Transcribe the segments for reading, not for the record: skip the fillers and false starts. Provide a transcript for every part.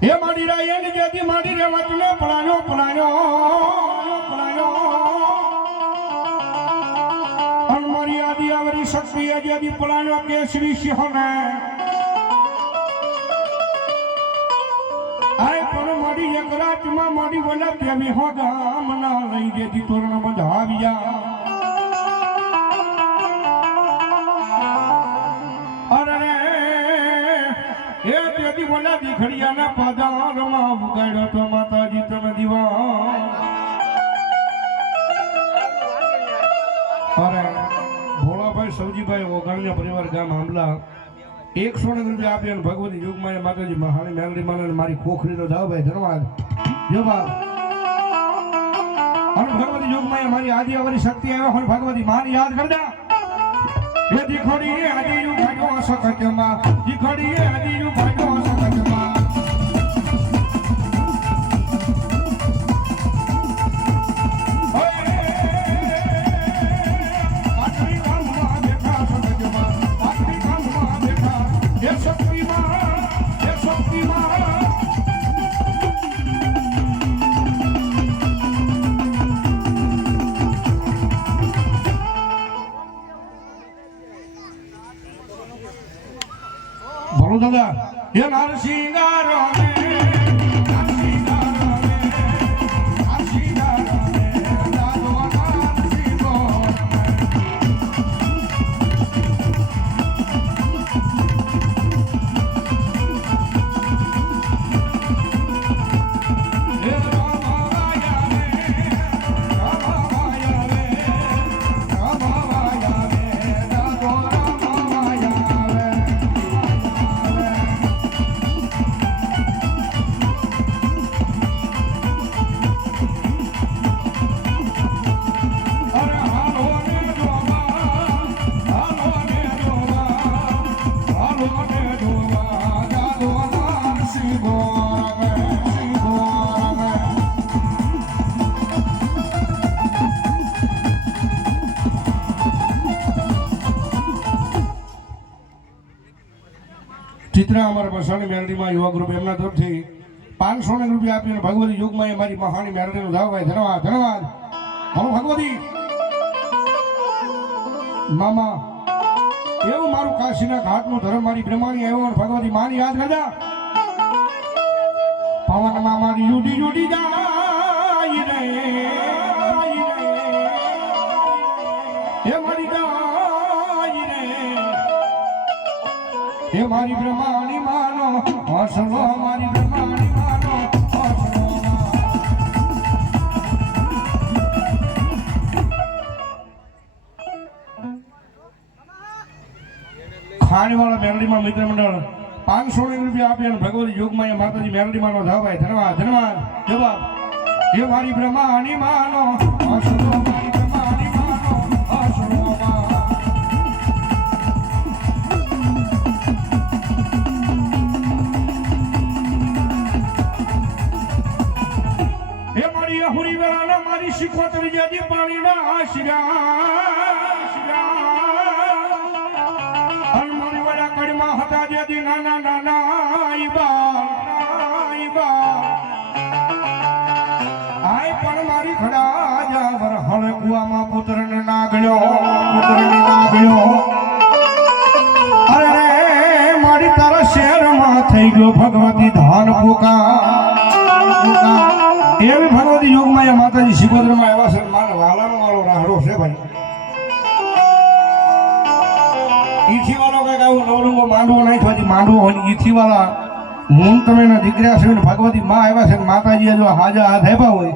એ માડી રા એની જેથી માડી રે વાતને પલાણ્યો અનમારી આદિ આવરી શક્તિ આદિ પલાણ્યો કે શ્રી સિંહને આય પણ માડી એક રાતમાં માડી વલા કેવી હો ગામ ના લઈ દેતી તોરણ બંધાવ્યા બોલા દીખડિયાના પાદારમાં ઉગાડ્યો તો માતાજી તને દીવા અરે ભોળાભાઈ સૌજીભાઈ ઓગાણિયા પરિવાર ગામ આંબલા 100 રૂપિયા આપ્યા ભગવતી યુગમાં માતાજી મહાણી મેલડી માને મારી ખોખરી તો જાવ ભાઈ ધન્યવાદ જો બાપ અને ભગવતી યુગમાં મારી આદિ અવરી શક્તિ આવ્યો હોય ભગવતી માન યાદ કરજા એ દીખડી આદિ યુગ ભાગ્યો સકતમાં દીખડી આદિ યુગ ભાગ્યો દાદા એ નરસિંગારો ચિત્રા અમારા મસાણી મેલડીમાં યુવા ગ્રુપ એમના તરફથી 500 રૂપિયા આપીને ભગવતી યુગમાં મારી મહાની મેલડીનું ધાવભાઈ ધન્યવાદ ધન્યવાદ હલો ભગવતી મામા એવું મારું કાશીના ઘાટનું ધર્મ મારી બ્રહ્માણી આવ્યો ભગવતી માની યાદ કરજા પવનમાં મારી યુડી યુડી જાય રે એ મારી જાય રે એ મારી બ્રહ્માણી માનો હસલો મારી બ્રહ્માણી માનો હસલો ખાણીવાળા મેલડીમાં મિત્ર મંડળ 500 રૂપિયા આપ્યા ભગવતી યુગમાં માતાજી મેલડી માનો ધાભાઈ ધન્યવાદ ધન્યવાદ જવાબ એ મારી બ્રહ્માણી માનો હસલો મારી બ્રહ્માણી માનો હસલો હુરી વેળાના મારી શીખોતરી જેદી પાણીના આશરા હનુમાન વાળા કડમાં હતા જેદી નાના નાના આય પણ મારી ખડા જાવર હળ કુવામાં પુત્રને નાગળ્યો અરે રે મારી તારા શહેરમાં થઈ ગયો ભગવતી ધાન પોકા એવી ભગવતી યુગમાં માતાજી શિકોત્રમાં આવ્યા છે મારા વાલાનો વાળો રાહડો છે ભાઈ ઈથી વાળો કઈક આવું નવરંગો માંડવો નાખ્યો માંડવો હોય ઈથી વાળા હું તમે એના દીકરા છે ને ભગવતી માં આવ્યા છે ને માતાજીએ જો હાજા હાથ આપ્યા હોય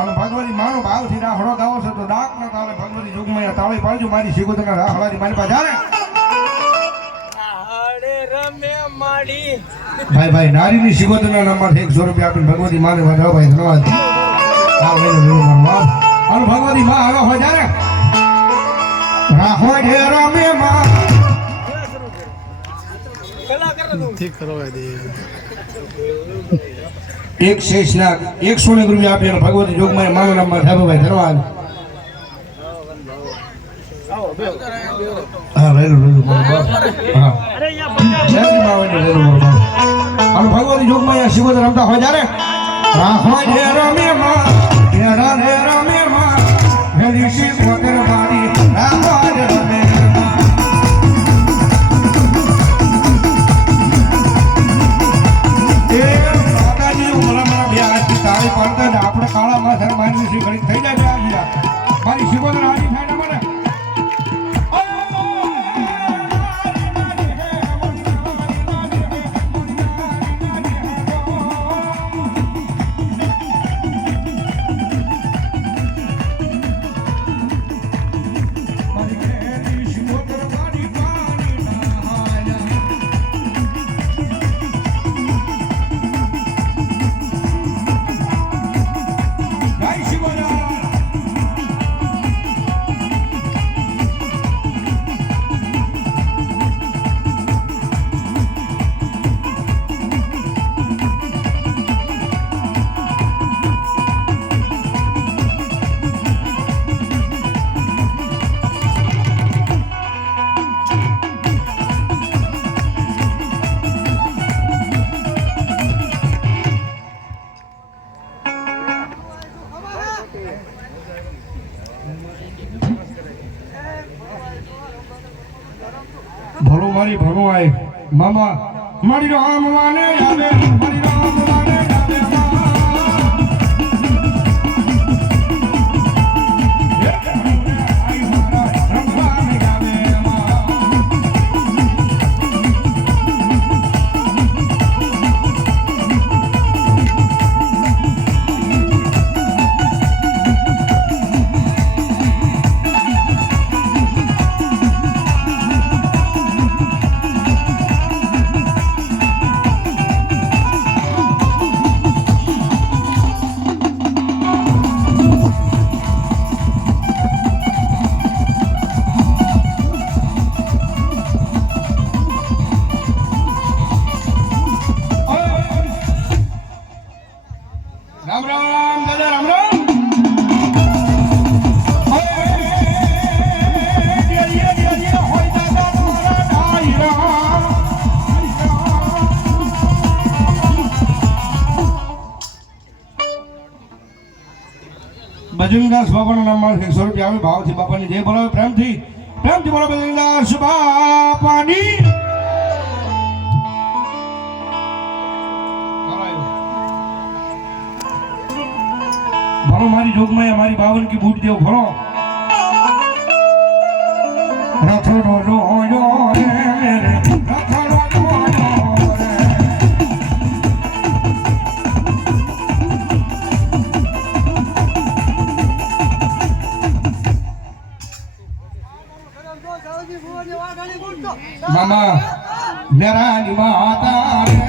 અને ભગવતી માનો ભાવથી રાહડો ગાવો છે તો ડાક ના તાળે ભગવતી જોગમાં તાળી પાડજો મારી શીખોતરના રાહડાની મારી પાસે જાણે ભાઈ ભાઈ નારીની શીખોતરના નામમાંથી 100 રૂપિયા આપીને ભગવતી માને વધાવો ભાઈ ધન્યવાદ આ લઈને લેવો મારો અને ભગવતી માં આવ્યા હોય જાણે રાહો ઢે રમે માં ठीक करवा दे 1 લાખ 100 રૂપિયા આપી અને ભગવતી જોગમાં માનો નામમાં થાય ભાઈ ધન્યવાદ હા વેલું હા અરે અને ભગવતી જોગમાં શિવોતર રમતા હોય જ્યારે રાહો ઢે રમે માં ઢેરા ઢે રમે માં હેલી શિવોતર વાળી રાહો ઢે રમે આપણે કાળા માથે મારી વિશે ઘડી થઈ જાય મારી શિકોદર હાજી થાય ને મને ભલો મારી ભણો આય મામા મારી રામ વાને આવે મારી રામ વાને આવે રામ રામ દાદા રામ રામ બજરંગદાસ બાપાના નામમાં 100 રૂપિયા આવે ભાવથી બાપાની જય બોલાવે પ્રેમથી બોલો બજરંગદાસ બાપાની ભણો મારી જોગમાં મારી બાવન કી બૂટ દેવ ભણો રથડો રોજો રે મેરે રથડો રોજો રે મામા મેરાની માતા રે